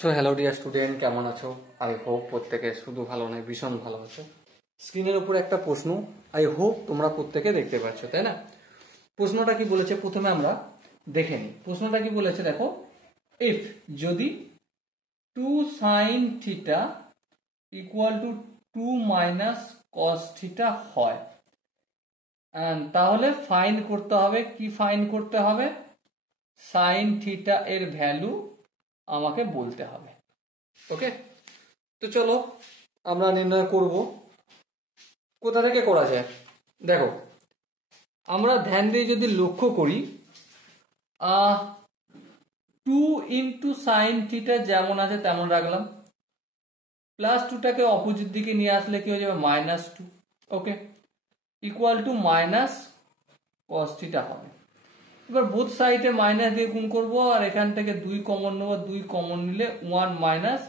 So hello dear student, কেমন আছো? I hope প্রত্যেকে শুধু ভালো নয়, ভীষণ ভালো আছো। স্ক্রিনের উপর একটা প্রশ্ন আই হোপ তোমরা প্রত্যেকে দেখতে পাচ্ছ, তাই না? প্রশ্নটা কি বলেছে প্রথমে আমরা দেখে নিই। প্রশ্নটা কি বলেছে দেখো, ইফ যদি 2 sin theta equal two 2 minus cos theta হয়, তাহলে ফাইন্ড করতে হবে। কি ফাইন্ড করতে হবে? সাইন থিটা এর ভ্যালু আমাকে বলতে হবে। ওকে, তো চলো আমরা নির্ণয় করব। কোথা থেকে করা যায় দেখো, আমরা ধ্যান দিয়ে যদি লক্ষ্য করি, 2 ইন্টু সাইন থিটা যেমন আছে তেমন রাখলাম, প্লাস 2টাকে অপোজিট দিকে নিয়ে আসলে কি হয়ে যাবে? -2। Okay, equal to minus cos theta হবে। এবার বোথ সাইডে মাইনাস দিয়ে গুণ করবো, আর এখান থেকে 2 কমন নেবো। 2 কমন নিলে 1 minus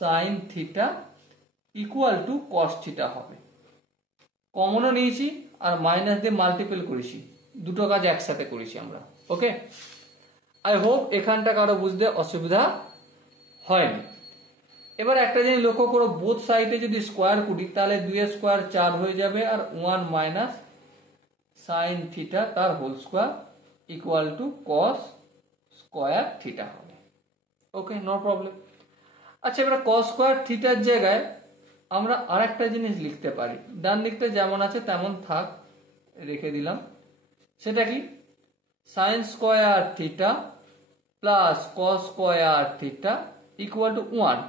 sine theta equal to cos theta হবে। কমনও নিয়েছি আর মাইনাস দিয়ে মাল্টিপল করেছি, দুটো কাজ একসাথে করেছি আমরা। ওকে, আই হোপ এখানটা কারো বুঝতে অসুবিধা হয়নি। এবার একটা জিনিস লক্ষ্য করো, বোথ সাইডে যদি স্কোয়ার করি তাহলে 2 এর স্কোয়ার 4 হয়ে যাবে, আর 1 মাইনাস সাইন থিটা তার whole square equal to cos square theta হবে। Okay, no problem. আচ্ছা, এবার কস স্কোয়ার থিটার জায়গায় আমরা আরেকটা জিনিস লিখতে পারি। ডান দিকটা যেমন আছে তেমন থাক, রেখে দিলাম। সেটা কি? Sine square theta plus cos square theta equal to 1।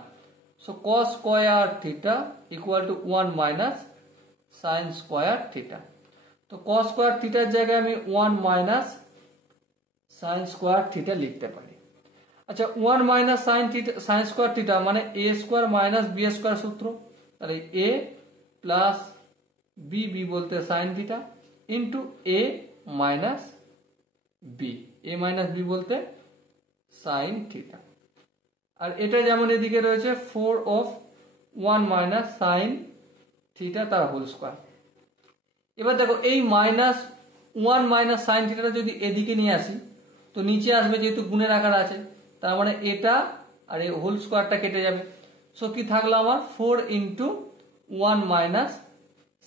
So cos square theta equal to 1 minus sine square theta. তো কস স্কোয়ার থিটার জায়গায় আমি 1 মাইনাস সাইন স্কোয়ার থিটা লিখতে পারি। আচ্ছা, 1 মাইনাস সাইন স্কোয়ার থিটা মানে এ স্কোয়ার মাইনাস বি স্কোয়ার সূত্র। তাহলে এ প্লাস বি, বি বলতে সাইন থিটা, ইন্টু এ মাইনাস বি, এ মাইনাস বি বলতে সাইন থিটা। আর এটা যেমন এদিকে রয়েছে 4 অফ 1 মাইনাস সাইন থিটা তার হোল স্কোয়ার। এবার দেখো, এই মাইনাস 1 মাইনাস সাইন থিটাটা যদি এদিকে নিয়ে আসি তো নিচে আসবে, যেহেতু গুণের আকার আছে, তার মানে এটা আর এই হোল স্কোয়ারটা কেটে যাবে। সো কি থাকলো আমার? 4 into 1 minus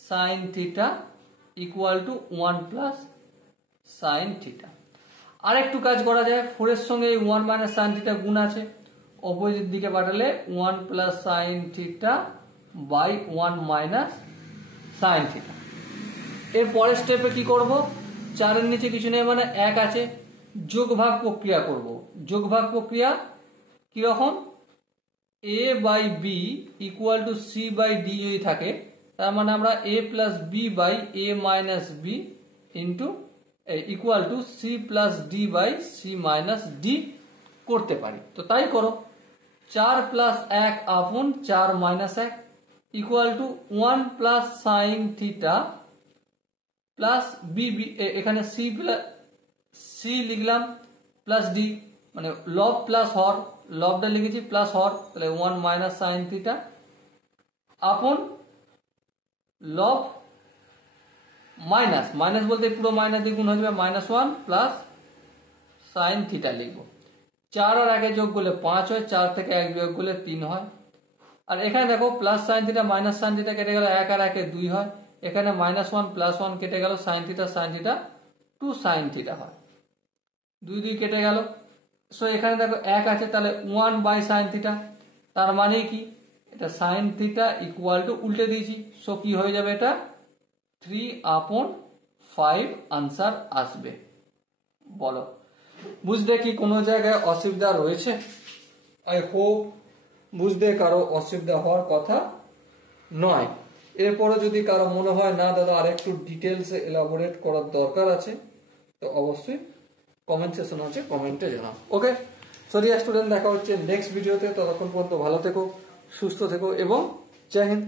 sine theta equal to 1 plus sine theta. আর একটু কাজ করা যায়, 4 এর সঙ্গে এই 1 মাইনাস সাইন থিটা গুণ আছে, অপোজিট দিকে পাঠালে 1 plus sine theta by 1 minus sine theta. এর পরের স্টেপে কি করব? 4 এর নিচে কিছু নেই মানে 1 আছে, যোগ ভাগ প্রক্রিয়া করব। যোগ ভাগ প্রক্রিয়া কিরকম? A by B equal to C by D যদি থাকে, তার মানে আমরা A plus B by A minus B into equal to C plus D by C minus D করতে পারি। তো তাই করো। 4 plus 1 upon 4 minus 1 equal to 1 plus sine theta plus B, এখানে সি প্লাস সি লিখলাম প্লাস ডি, মানে লব plus হর, লবটা লিখেছি প্লাস হর, তাহলে 1 মাইনাস সাইন থিটা আপন লব মাইনাস, মাইনাস বলতে পুরো মাইনাস দিয়ে গুণ হয়ে যাবে, -1 প্লাস সাইন থিটা লিখবো। 4 আর 1 যোগ করলে 5 হয়, 4 থেকে 1 বিয়োগ করলে 3 হয়। আর এখানে দেখো plus sine theta minus sine theta কেটে গেল, 1 আর 1 2 হয়। এখানে -1 প্লাস 1 কেটে গেল, সাইন থিটা 2 সাইন থিটা হয়, 2 2 কেটে গেল। সো এখানে দেখো 1 আছে, তাহলে 1 বাই সাইন থিটা, তার মানে কি? এটা সাইন থিটা ইকুয়াল টু উল্টে দিয়েছি। সো কি হয়ে যাবে? এটা 3/5 আনসার আসবে। বলো, বুঝতে কি কোনো জায়গায় অসুবিধা রয়েছে? আই হোপ বুঝতে কারো অসুবিধা হওয়ার কথা নয়। এরপরে যদি কারো মনে হয় না দাদা আর একটু ডিটেলসে এলাবোরেট করার দরকার আছে, তো অবশ্যই কমেন্ট সেকশন আছে, কমেন্টে জানাও। ওকে, সরি স্টুডেন্ট, দেখা হচ্ছে নেক্সট ভিডিওতে। ততক্ষণ পর্যন্ত ভালো থেকো, সুস্থ থেকো এবং জয় হিন্দ।